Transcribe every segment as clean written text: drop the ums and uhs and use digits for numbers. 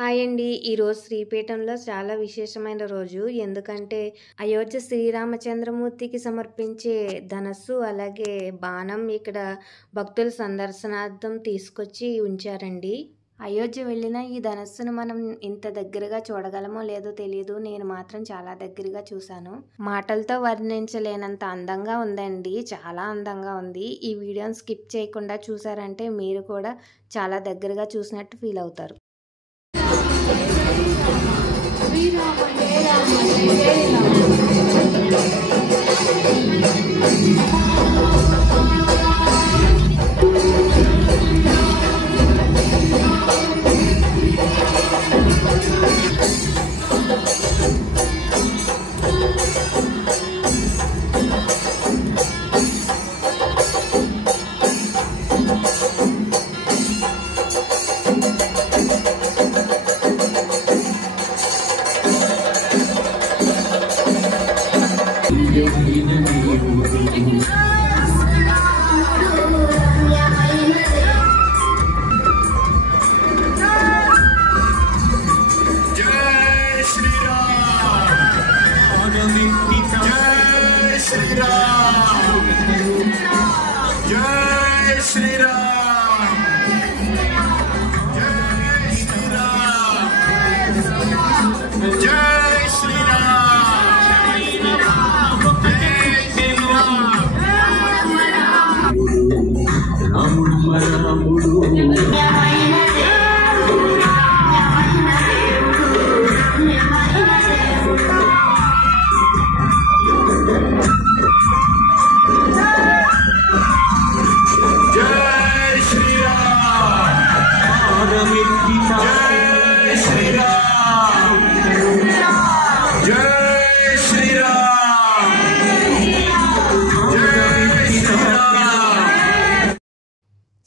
Hi అండి. ఈరోజు శ్రీపీఠంలో చాలా విశేషమైన రోజు. ఎందుకంటే అయోధ్య శ్రీరామచంద్రమూర్తికి సమర్పించే ధనస్సు, అలాగే బాణం ఇక్కడ భక్తుల సందర్శనార్థం తీసుకొచ్చి ఉంచారండి. అయోధ్య వెళ్ళిన ఈ ధనస్సును మనం ఇంత దగ్గరగా చూడగలమో లేదో తెలియదు. నేను మాత్రం చాలా దగ్గరగా చూశాను. మాటలతో వర్ణించలేనంత అందంగా ఉందండి. చాలా అందంగా ఉంది. ఈ వీడియోని స్కిప్ చేయకుండా చూసారంటే మీరు కూడా చాలా దగ్గరగా చూసినట్టు ఫీల్ అవుతారు. శ్రీరామ జయ రామ జయ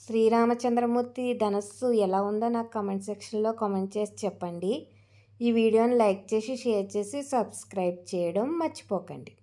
శ్రీరామచంద్రమూర్తి ధనస్సు ఎలా ఉందో నాకు కామెంట్ సెక్షన్లో కామెంట్ చేసి చెప్పండి. ఈ వీడియోని లైక్ చేసి షేర్ చేసి సబ్స్క్రైబ్ చేయడం మర్చిపోకండి.